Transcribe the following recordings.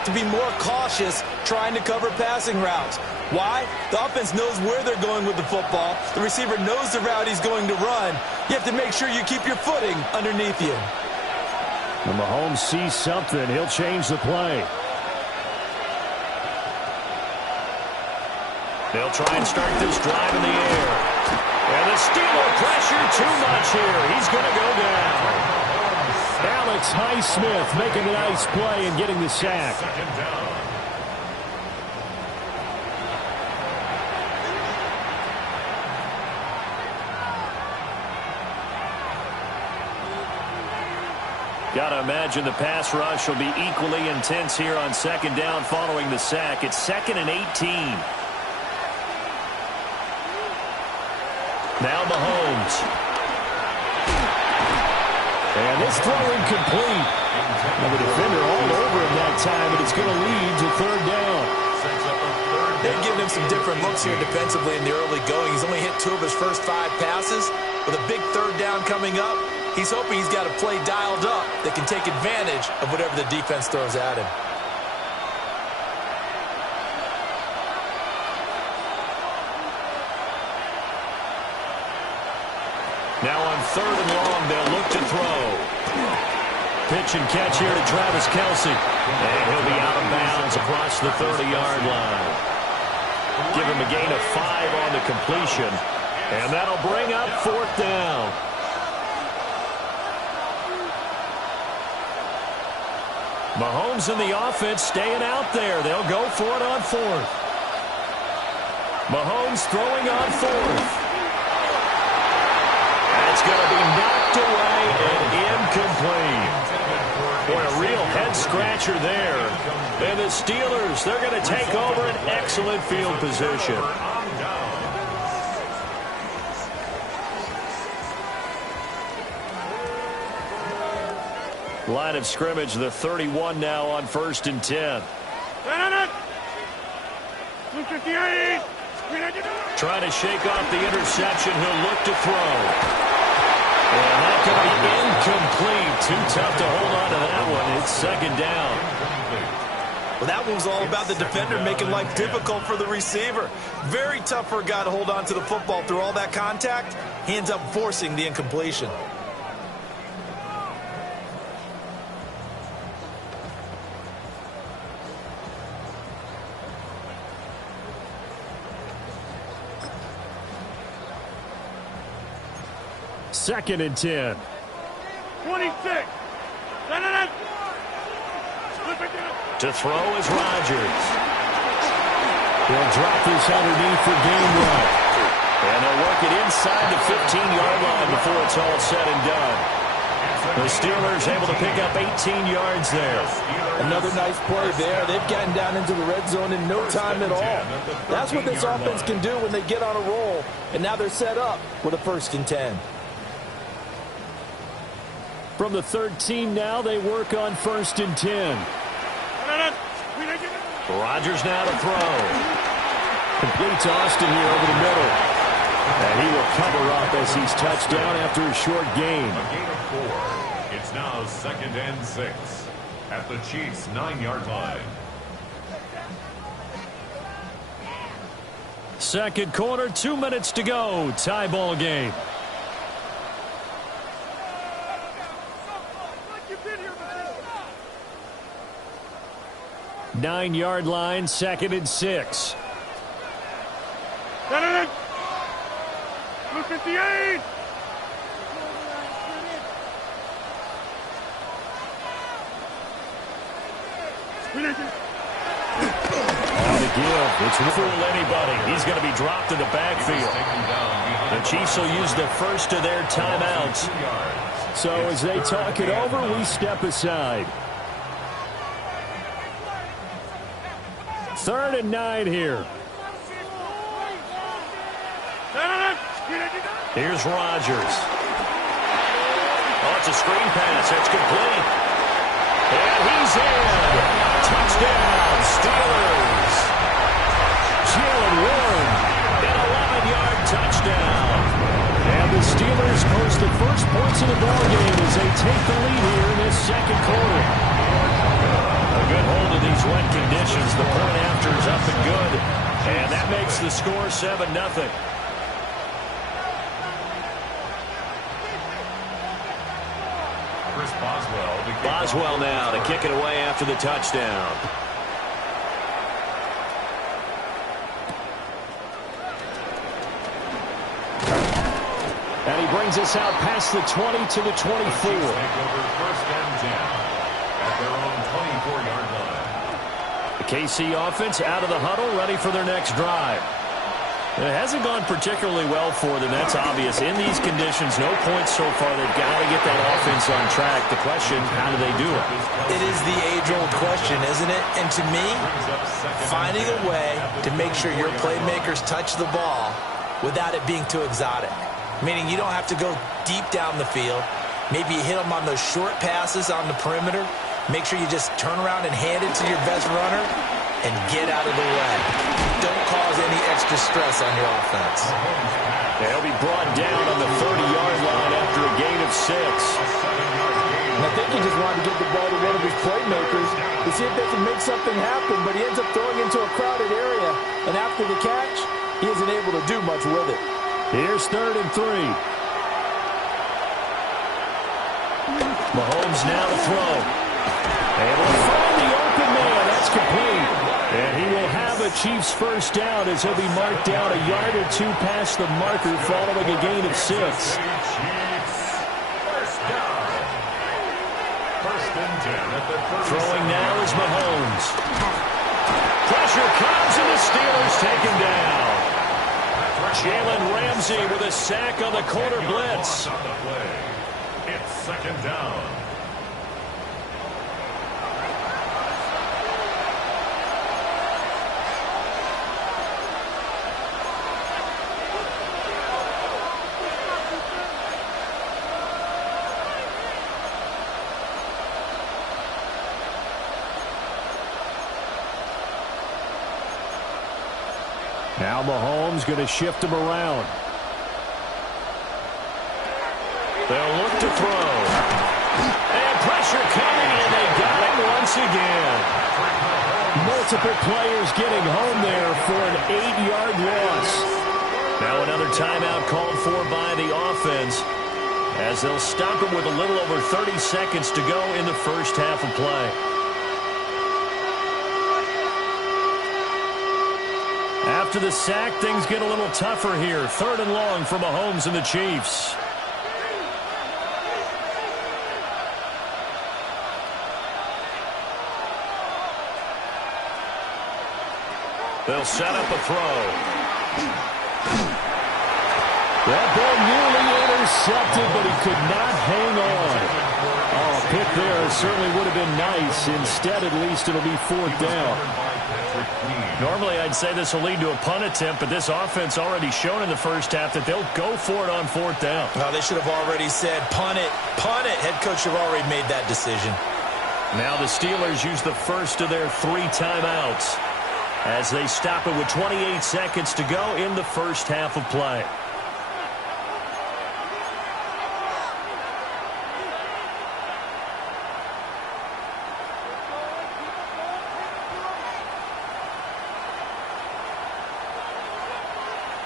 start to be more cautious trying to cover passing routes. Why? The offense knows where they're going with the football. The receiver knows the route he's going to run. You have to make sure you keep your footing underneath you. When Mahomes sees something, he'll change the play. They'll try and start this drive in the air. And the Steeler pressure too much here. He's going to go down. Alex Highsmith making a nice play and getting the sack. Second down. Got to imagine the pass rush will be equally intense here on second down following the sack. It's 2nd and 18. Now Mahomes. And this throw incomplete. And the defender all over him that time, and it's going to lead to third down. They've given him some different looks here defensively in the early going. He's only hit 2 of his first 5 passes. With a big third down coming up, he's hoping he's got a play dialed up that can take advantage of whatever the defense throws at him. Now on 3rd and long, they'll look to throw. Pitch and catch here to Travis Kelce. And he'll be out of bounds across the 30-yard line. Give him a gain of 5 on the completion. And that'll bring up 4th down. Mahomes and the offense staying out there. They'll go for it on 4th. Mahomes throwing on 4th. It's going to be knocked away and incomplete. Boy, a real head-scratcher there. And the Steelers, they're going to take over an excellent field position. Line of scrimmage, the 31 now on 1st and 10. Trying to shake off the interception. He'll look to throw. And that could be incomplete. Too tough to hold on to that one. It's 2nd down. Well, that one was all about the defender making life difficult for the receiver. Very tough for a guy to hold on to the football through all that contact. He ends up forcing the incompletion. Second and 10. 26. To throw is Rodgers. He'll drop this underneath for game 1. And they'll work it inside the 15-yard line before it's all said and done. The Steelers able to pick up 18 yards there. Another nice play there. They've gotten down into the red zone in no time at all. That's what this offense can do when they get on a roll. And now they're set up with a 1st and 10. From the 13 now, they work on 1st and 10. Rodgers now to throw. Completes Austin here over the middle. And he will cover up as he's touched down after a short gain. A gain of 4. It's now 2nd and 6 at the Chiefs' 9-yard line. Second quarter, 2 minutes to go. Tie ball game. Nine-yard line, 2nd and 6. 58. On the give, it's fool anybody. He's going to be dropped in the backfield. The Chiefs will use the first of their timeouts. So as they talk it over, we step aside. 3rd and 9 here. Here's Rodgers. Oh, it's a screen pass. It's complete. And he's in. Touchdown, Steelers. Jalen Warren, an 11-yard touchdown. And the Steelers post the first points of the ballgame as they take the lead here in this second quarter. A good hold of these conditions. The point after is up and good. And that makes the score 7-0. Boswell now to kick it away after the touchdown. And he brings us out past the 20 to the 24. Take over first and 10 at their own 24-yard line. The KC offense out of the huddle, ready for their next drive. It hasn't gone particularly well for them. That's obvious. In these conditions, no points so far. They've got to get that offense on track. The question, how do they do it? It is the age-old question, isn't it? And to me, finding a way to make sure your playmakers touch the ball without it being too exotic. Meaning you don't have to go deep down the field. Maybe you hit them on those short passes on the perimeter. Make sure you just turn around and hand it to your best runner and get out of the way. Don't cause any extra stress on your offense. They'll be brought down on the 30-yard line after a gain of 6. And I think he just wanted to give the ball to one of his playmakers to see if they can make something happen, but he ends up throwing into a crowded area, and after the catch, he isn't able to do much with it. Here's 3rd and 3. Mahomes now to throw. Able to find the open man. That's complete. And he will have a Chiefs first down as he'll be marked down a yard or two past the marker following a gain of 6. Throwing now is Mahomes. Pressure comes and the Steelers take him down. Jalen Ramsey with a sack on the corner blitz. It's 2nd down. Now Mahomes going to shift him around. They'll look to throw. And pressure coming, and they got him once again. Multiple players getting home there for an 8-yard loss. Now another timeout called for by the offense as they'll stop him with a little over 30 seconds to go in the first half of play. After the sack, things get a little tougher here. 3rd and long for Mahomes and the Chiefs. They'll set up a throw. That ball nearly intercepted, but he could not hang on. Oh, a pick there certainly would have been nice. Instead, at least it'll be 4th down. Normally, I'd say this will lead to a punt attempt, but this offense already shown in the first half that they'll go for it on 4th down. Well, they should have already said, punt it, punt it. Head coach should have already made that decision. Now the Steelers use the first of their 3 timeouts as they stop it with 28 seconds to go in the first half of play.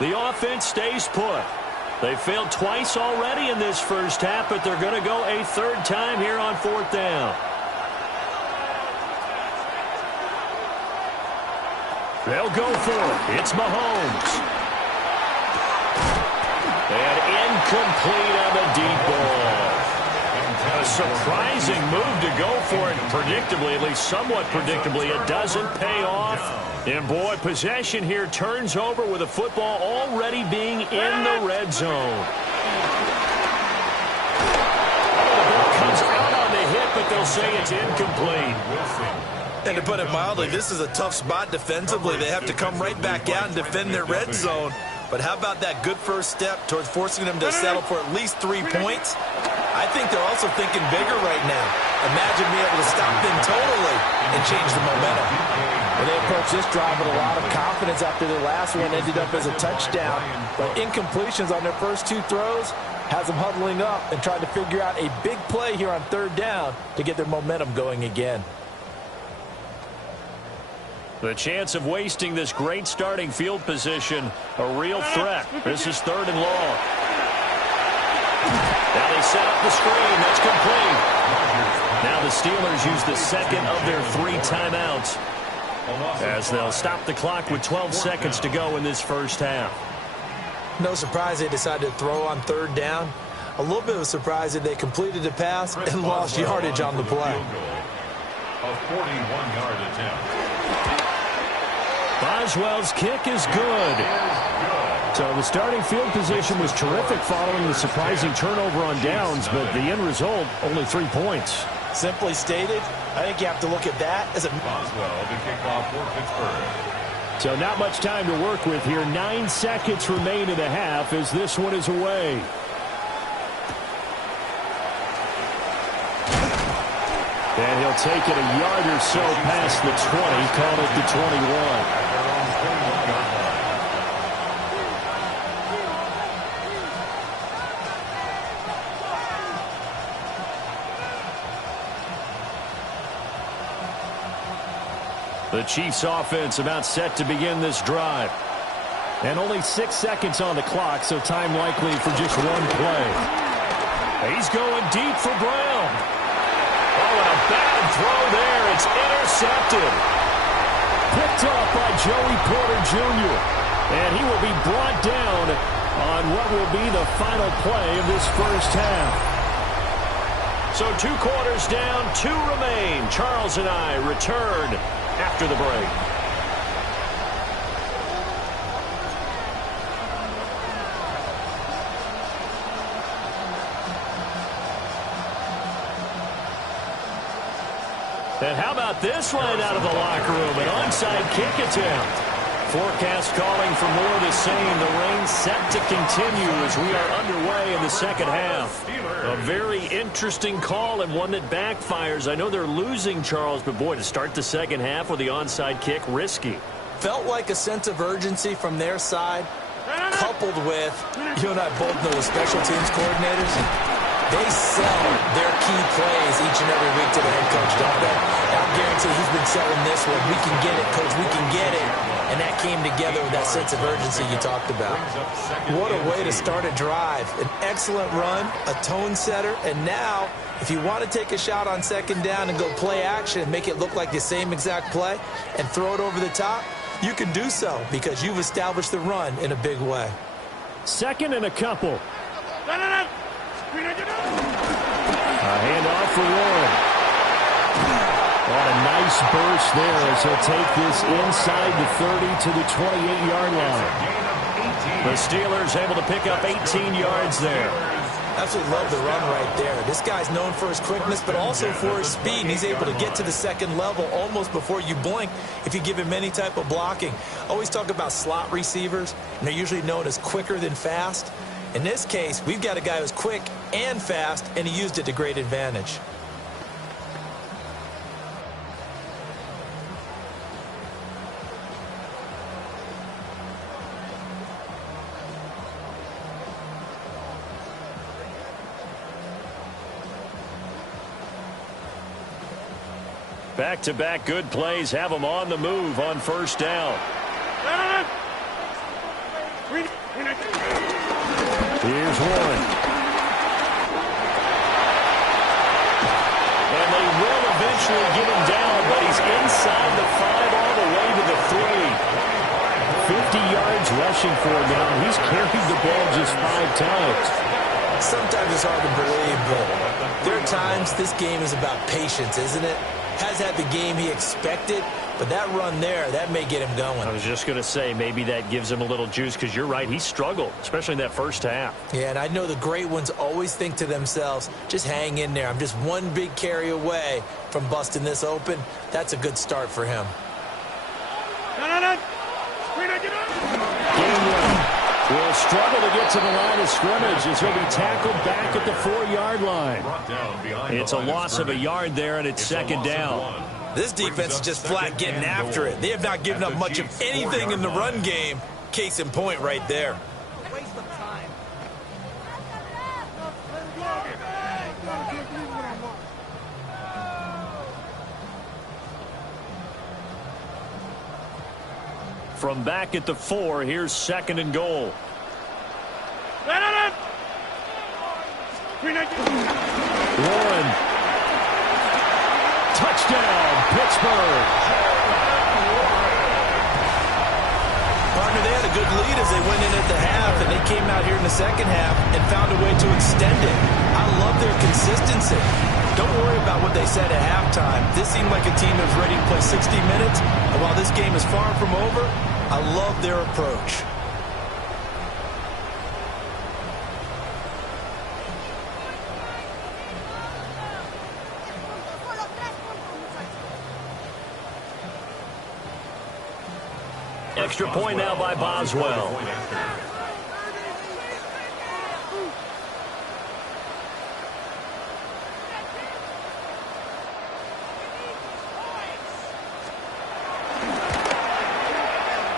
The offense stays put. They failed twice already in this first half, but they're going to go a 3rd time here on 4th down. They'll go for it. It's Mahomes. And incomplete on the deep ball. A surprising move to go for it. Predictably, at least somewhat predictably, it doesn't pay off. And boy, possession here turns over with the football already being in the red zone. The ball comes out on the hit, but they'll say it's incomplete. And to put it mildly, this is a tough spot defensively. They have to come right back out and defend their red zone. But how about that good first step towards forcing them to settle for at least 3 points? I think they're also thinking bigger right now. Imagine being able to stop them totally and change the momentum. Well, they approached this drive with a lot of confidence after their last one ended up as a touchdown. But incompletions on their first 2 throws has them huddling up and trying to figure out a big play here on 3rd down to get their momentum going again. The chance of wasting this great starting field position, a real threat. This is 3rd and long. Now they set up the screen. That's complete. Now the Steelers use the second of their 3 timeouts as they'll stop the clock with 12 seconds to go in this first half. No surprise they decided to throw on 3rd down. A little bit of a surprise that they completed the pass and lost yardage on the play. A 41-yard attempt. Boswell's kick is good. So the starting field position was terrific following the surprising turnover on downs, but the end result, only 3 points. Simply stated, I think you have to look at that as a... Boswell, the kickoff for Pittsburgh. So not much time to work with here. 9 seconds remain in the half as this one is away. And he'll take it a yard or so past the 20, call it the 21. The Chiefs offense about set to begin this drive. And only 6 seconds on the clock, so time likely for just one play. He's going deep for Brown. Oh, and a bad throw there. It's intercepted. Picked up by Joey Porter Jr. And he will be brought down on what will be the final play of this first half. So 2 quarters down, 2 remain. Charles and I return after the break. And how about this line out of the locker room? An onside kick attempt. Forecast calling for more of the same. The rain set to continue as we are underway in the second half. A very interesting call and one that backfires. I know they're losing, Charles, but boy, to start the second half with the onside kick, risky. Felt like a sense of urgency from their side, coupled with, you and I both know the special teams coordinators, they sell their key plays each and every week to the head coach, don't they? And I'll guarantee he's been selling this one. We can get it, coach, we can get it. And that came together with that sense of urgency you talked about. What a way to start a drive. An excellent run, a tone setter, and now, if you want to take a shot on 2nd down and go play action and make it look like the same exact play and throw it over the top, you can do so because you've established the run in a big way. 2nd and a couple. A handoff for Warren. What a nice burst there as he'll take this inside the 30 to the 28-yard line. The Steelers able to pick up 18 yards there. Absolutely love the run right there. This guy's known for his quickness, but also for his speed. And he's able to get to the 2nd level almost before you blink if you give him any type of blocking. Always talk about slot receivers, and they're usually known as quicker than fast. In this case, we've got a guy who's quick and fast, and he used it to great advantage. Back-to-back good plays have them on the move on 1st down. Here's Warren. And they will eventually get him down, but he's inside the 5 all the way to the 3. 50 yards rushing for him now. He's carried the ball just 5 times. Sometimes it's hard to believe, but there are times this game is about patience, isn't it? Has had the game he expected, but that run there, that may get him going. I was just going to say, maybe that gives him a little juice, because you're right, he struggled, especially in that first half. Yeah, and I know the great ones always think to themselves, just hang in there. I'm just one big carry away from busting this open. That's a good start for him. Will struggle to get to the line of scrimmage as he'll be tackled back at the 4-yard line. It's a loss of a yard there, and it's 2nd down. This defense is just flat getting after it. They have not given up much of anything in the run game. Case in point right there. From back at the 4, here's 2nd and goal. Warren. Touchdown, Pittsburgh. Partner, they had a good lead as they went in at the half, and they came out here in the second half and found a way to extend it. I love their consistency. Don't worry about what they said at halftime. This seemed like a team that was ready to play 60 minutes, and while this game is far from over, I love their approach. Extra point now by Boswell.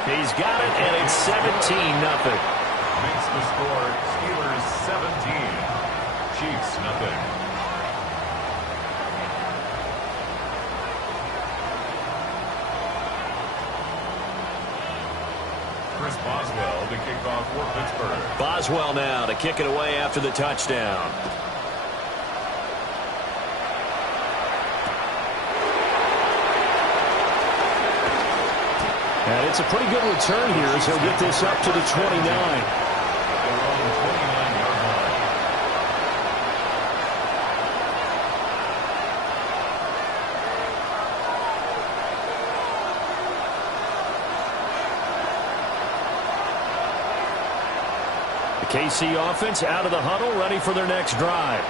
He's got it, and it's 17-0. Makes the score Steelers 17, Chiefs nothing. Chris Boswell to kick off for Pittsburgh. Boswell now to kick it away after the touchdown. And it's a pretty good return here as he'll get this up to the 29. The KC offense out of the huddle, ready for their next drive.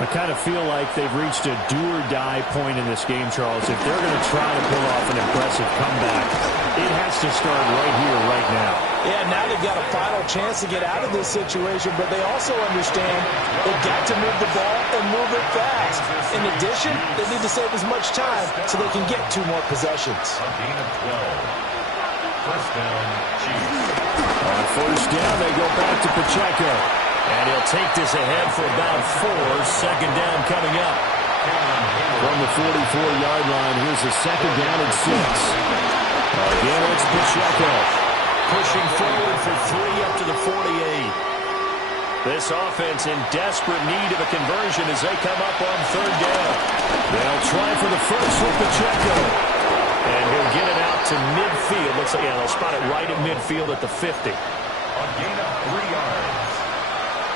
I kind of feel like they've reached a do-or-die point in this game, Charles. If they're going to try to pull off an impressive comeback, it has to start right here, right now. Yeah, now they've got a final chance to get out of this situation, but they also understand they've got to move the ball and move it fast. In addition, they need to save as much time so they can get 2 more possessions. A gain of 12. First down, Chiefs. On first down, they go back to Pacheco. And he'll take this ahead for about 4. Second down coming up. From the 44-yard line, here's a second down and 6. Again, it's Pacheco. Pushing forward for 3 up to the 48. This offense in desperate need of a conversion as they come up on third down. They'll try for the first with Pacheco. And he'll get it out to midfield. Looks like, yeah, they'll spot it right at midfield at the 50. A gain of 3 yards.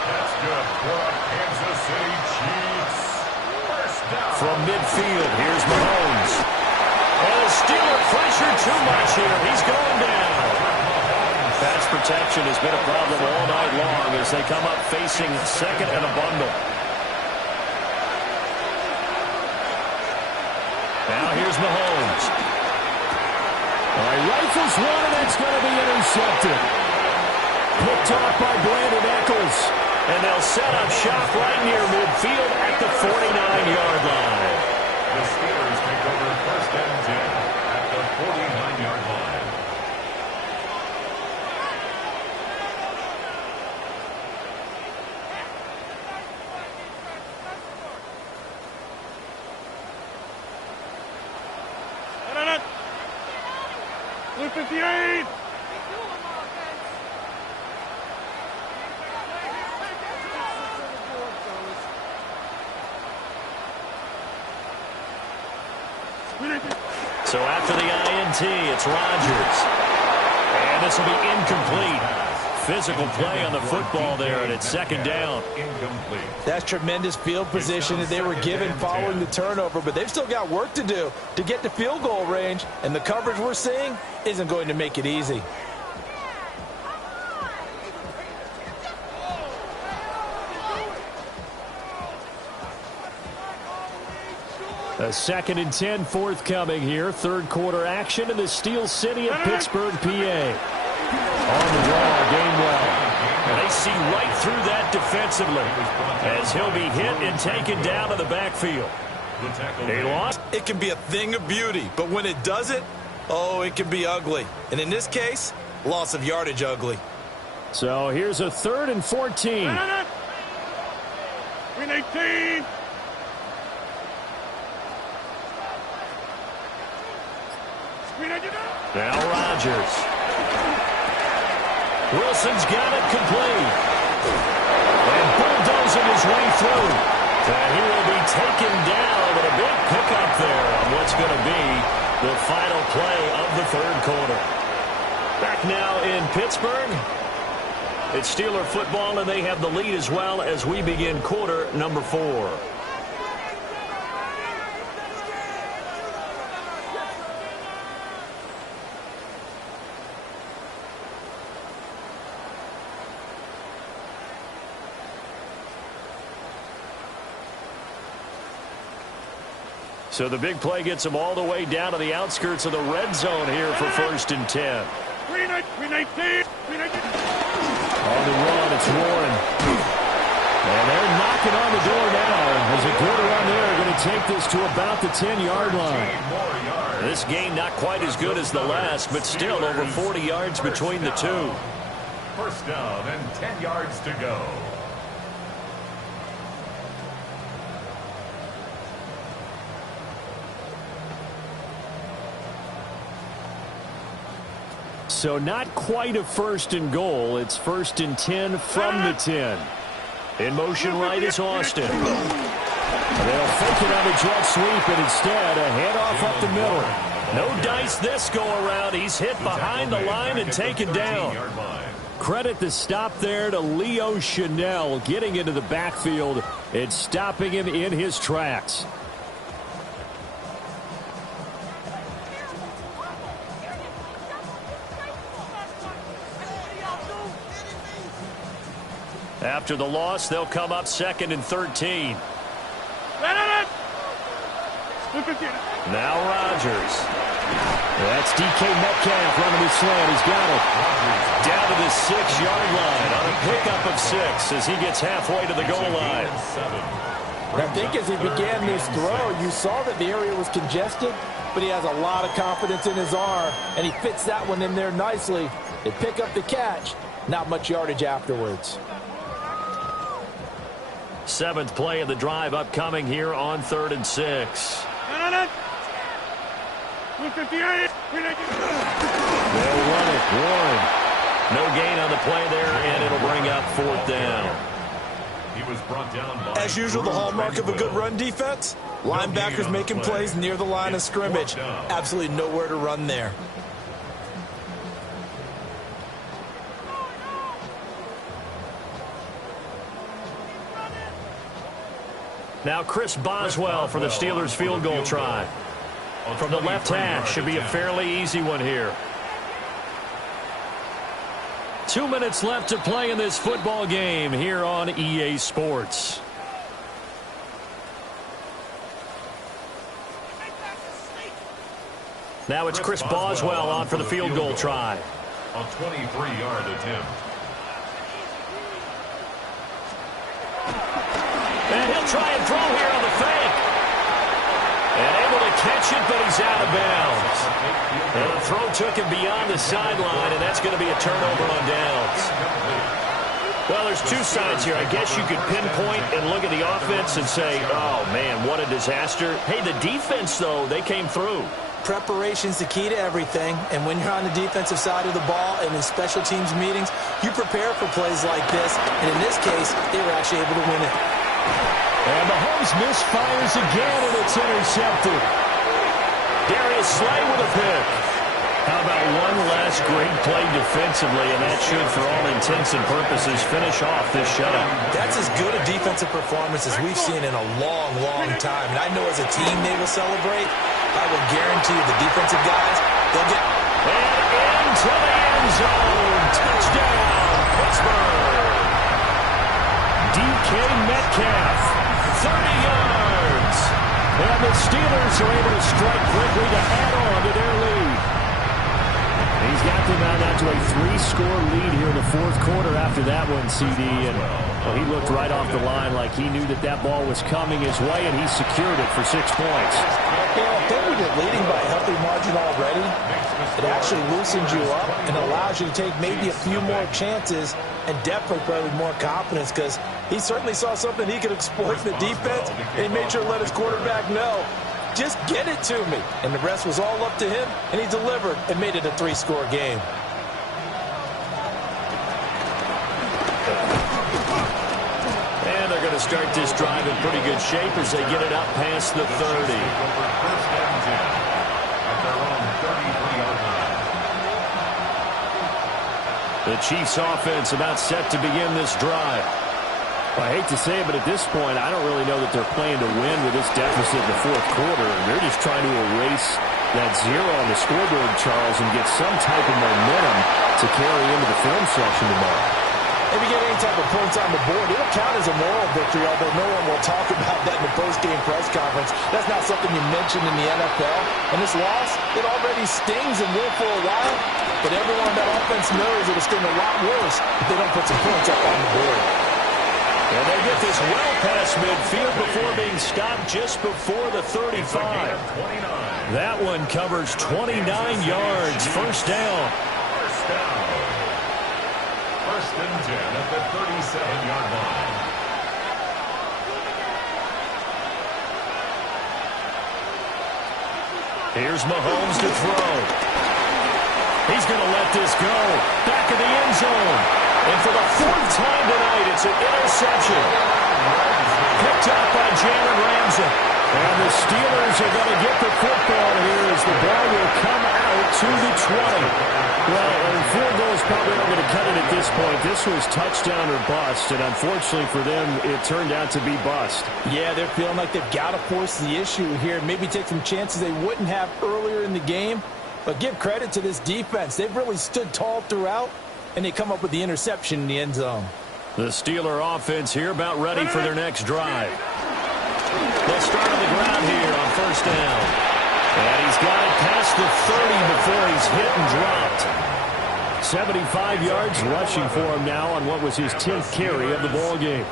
That's good for the Kansas City Chiefs. First down. From midfield, here's Mahomes. And the Steeler pressure too much here. He's going down. Pass protection has been a problem all night long as they come up facing second and a bundle. Now here's Mahomes. All right, rifles one, and that's going to be intercepted. Picked off by Brandon Eccles. And they'll set up shop right near midfield at the 49-yard line. The Steelers take over first and 10 at the 49-yard line. Blue 58! So after the INT, it's Rodgers. And this will be incomplete. Physical play on the football there, and it's second down. Incomplete. That's tremendous field position that they were given following the turnover, but they've still got work to do to get to field goal range, and the coverage we're seeing isn't going to make it easy. A 2nd and 10 forthcoming here. Third quarter action in the Steel City of Pittsburgh, PA. On the draw, Gainwell. And they see right through that defensively as he'll be hit and taken down to the backfield. He lost. It can be a thing of beauty, but when it doesn't, oh, it can be ugly. And in this case, loss of yardage ugly. So here's a 3rd and 14. Win 18! Now Rodgers. Wilson's got it complete. And bulldozing his way through. And he will be taken down with a big pickup there on what's going to be the final play of the third quarter. Back now in Pittsburgh. It's Steeler football, and they have the lead as well as we begin quarter number 4. So the big play gets them all the way down to the outskirts of the red zone here for 1st and 10. On the run, it's Warren. And they're knocking on the door now. There's a good run there. Going to take this to about the 10-yard line. This game not quite as good as the last, but still over 40 yards between the two. First down and 10 yards to go. So not quite a 1st and goal. It's 1st and 10 from the 10. In motion right is Austin. They'll fake it on a jet sweep, and instead a handoff up the middle. No dice this go-around. He's hit behind the line and taken down. Credit the stop there to Leo Chanel getting into the backfield and stopping him in his tracks. After the loss, they'll come up 2nd and 13. Now Rodgers. That's DK Metcalf running the slant. He's got it. Down to the 6-yard line on a pickup of 6 as he gets halfway to the goal line. I think as he began this throw, you saw that the area was congested, but he has a lot of confidence in his arm, and he fits that one in there nicely. They pick up the catch. Not much yardage afterwards. 7th play of the drive upcoming here on 3rd and 6. They'll run it. Warren. No gain on the play there, and it'll bring up 4th down. He was brought down by as usual, the hallmark of a good run defense. Linebackers making plays near the line of scrimmage. Absolutely nowhere to run there. Now Chris Boswell for the Steelers field goal try. From the left hash, should be a fairly easy one here. 2 minutes left to play in this football game here on EA Sports. Now it's Chris Boswell on for the field goal try. A 23-yard attempt. And he'll try and throw here on the fake. And able to catch it, but he's out of bounds. And the throw took him beyond the sideline, and that's going to be a turnover on downs. Well, there's two sides here. I guess you could pinpoint and look at the offense and say, oh, man, what a disaster. Hey, the defense, though, they came through. Preparation's the key to everything, and when you're on the defensive side of the ball and in special teams meetings, you prepare for plays like this, and in this case, they were actually able to win it. And Mahomes misfires again, and it's intercepted. Darius Slay with a pick. How about one last great play defensively, and that should, for all intents and purposes, finish off this shutout. That's as good a defensive performance as we've seen in a long, long time. And I know as a team they will celebrate. I will guarantee you the defensive guys, they'll get... And into the end zone. Touchdown, Pittsburgh. DK Metcalf, 30 yards. And the Steelers are able to strike quickly to add on to their lead. He's got them out to a 3-score lead here in the fourth quarter after that one, CD. And well, he looked right off the line like he knew that that ball was coming his way, and he secured it for 6 points. Yeah, I think when you're leading by a healthy margin already, it actually loosens you up and allows you to take maybe a few more chances and definitely play with more confidence, because he certainly saw something he could exploit in the defense, and he made sure to let his quarterback know. just get it to me. And the rest was all up to him, and he delivered and made it a 3-score game. And they're going to start this drive in pretty good shape as they get it up past the 30. First and 10 at their own 33-yard line. The Chiefs offense about set to begin this drive. Well, I hate to say it, but at this point, I don't really know that they're playing to win with this deficit in the fourth quarter. They're just trying to erase that zero on the scoreboard, Charles, and get some type of momentum to carry into the film session tomorrow. If you get any type of points on the board, it'll count as a moral victory, although no one will talk about that in the post-game press conference. That's not something you mention in the NFL. And this loss, it already stings and will for a while, but everyone on that offense knows it'll sting a lot worse if they don't put some points up on the board. And they get this well past midfield before being stopped just before the 35. That one covers 29 yards. First down. First down. First and 10 at the 37-yard line. Here's Mahomes to throw. He's going to let this go. Back of the end zone. And for the fourth time tonight, it's an interception. Picked up by Jalen Ramsey. And the Steelers are going to get the football here as the ball will come out to the 20. Well, and field goal is probably not going to cut it at this point. This was touchdown or bust, and unfortunately for them, it turned out to be bust. Yeah, they're feeling like they've got to force the issue here. Maybe take some chances they wouldn't have earlier in the game. But give credit to this defense. They've really stood tall throughout, and they come up with the interception in the end zone. The Steeler offense here about ready for their next drive. They'll start on the ground here on first down. And he's got it past the 30 before he's hit and dropped. 75 yards rushing for him now on what was his 10th carry of the ball game.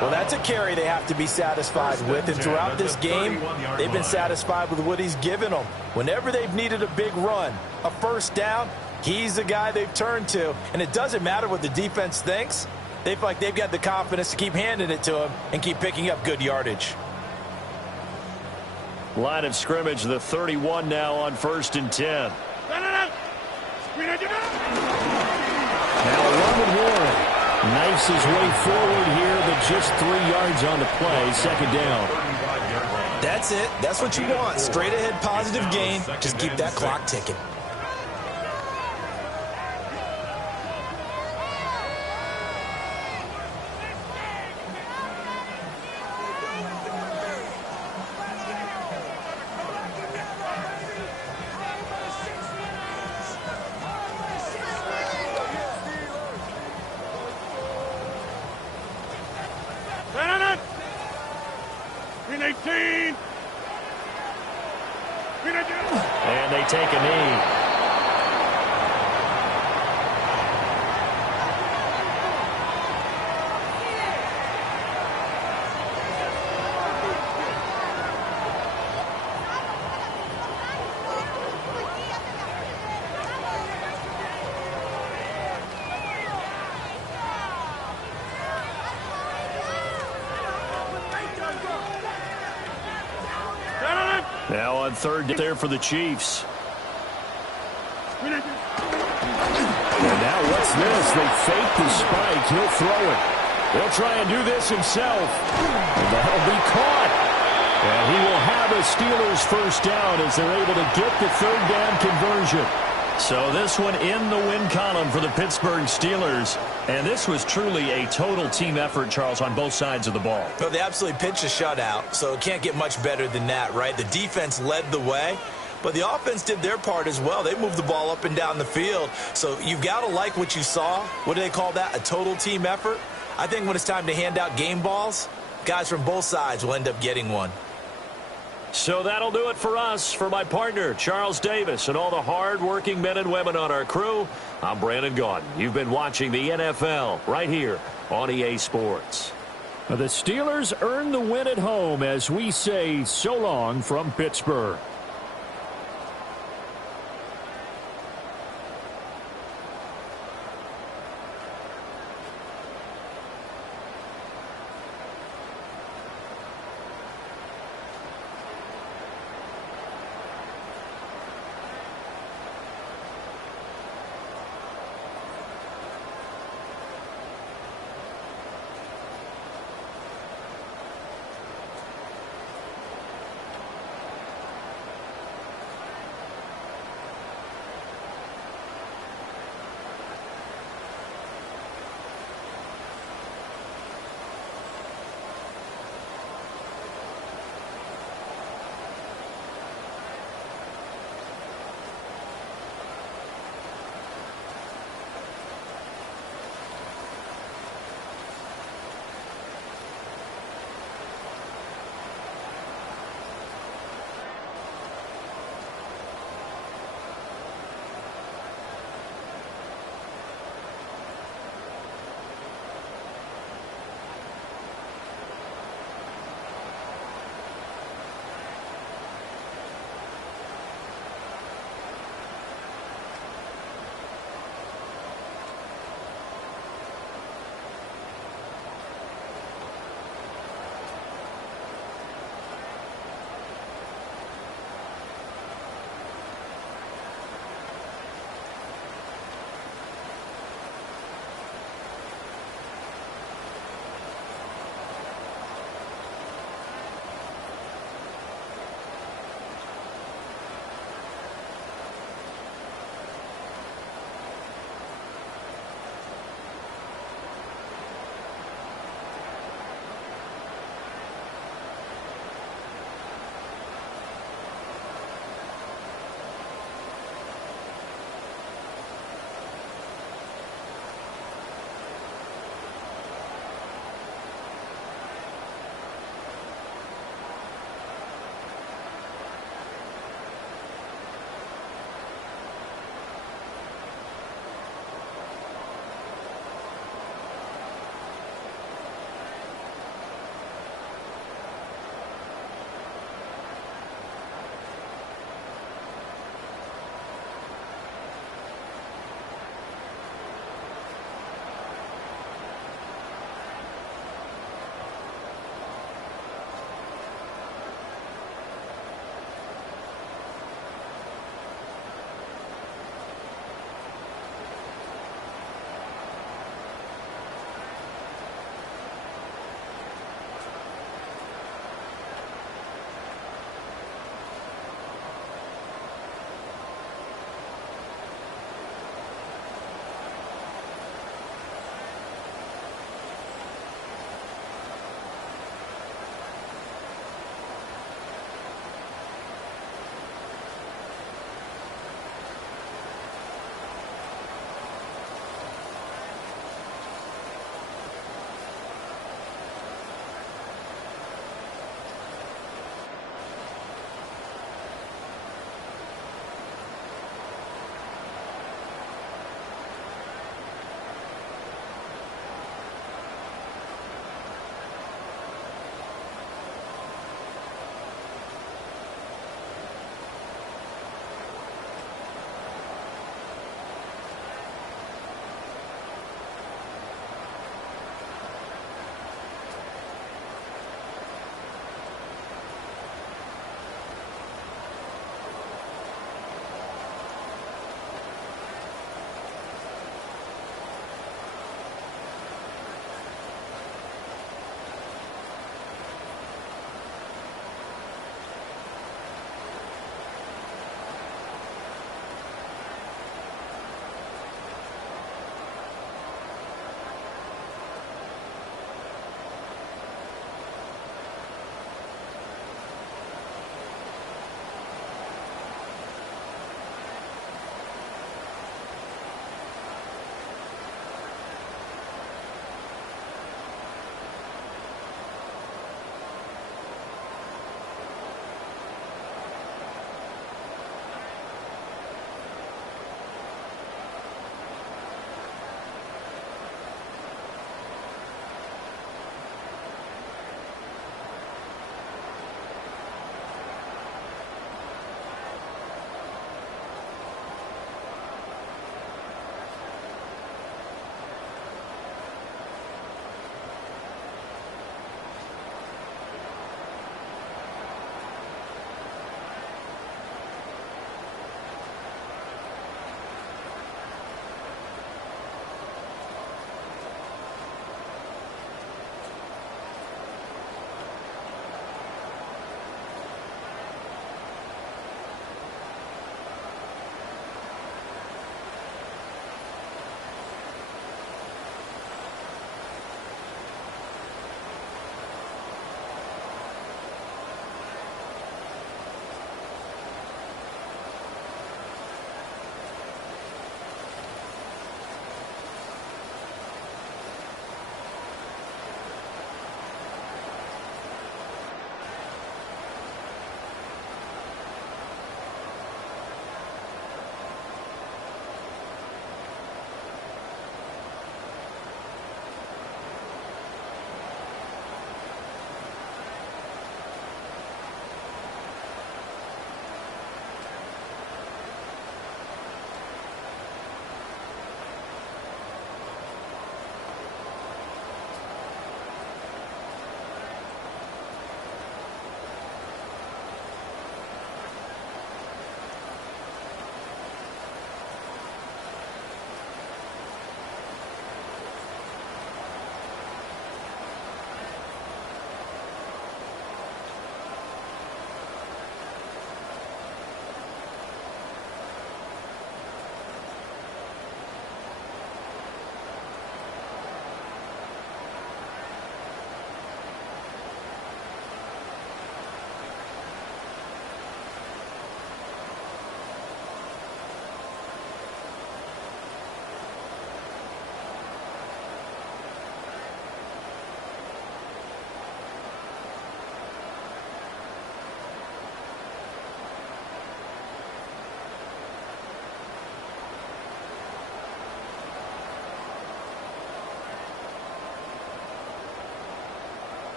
Well, that's a carry they have to be satisfied with. And throughout this game, they've been satisfied with what he's given them. Whenever they've needed a big run, a first down, he's the guy they've turned to. And it doesn't matter what the defense thinks. They feel like they've got the confidence to keep handing it to him and keep picking up good yardage. Line of scrimmage, the 31 now on first and 10. Now a run with Warren. Knifes his way forward here, but just 3 yards on the play. Second down. That's it. That's what you want. Straight ahead positive gain. Just keep that clock ticking. And they take a knee. Now on third there for the Chiefs. And now what's this? They fake the spike. He'll throw it. They'll try and do this himself. And that'll be caught. And he will have a Steelers first down as they're able to get the third down conversion. So this one in the win column for the Pittsburgh Steelers. And this was truly a total team effort, Charles, on both sides of the ball. Well, they absolutely pitched a shutout, so it can't get much better than that, right? The defense led the way, but the offense did their part as well. They moved the ball up and down the field. So you've got to like what you saw. What do they call that? A total team effort? I think when it's time to hand out game balls, guys from both sides will end up getting one. So that'll do it for us. For my partner, Charles Davis, and all the hard-working men and women on our crew, I'm Brandon Gaudin. You've been watching the NFL right here on EA Sports. The Steelers earn the win at home as we say so long from Pittsburgh.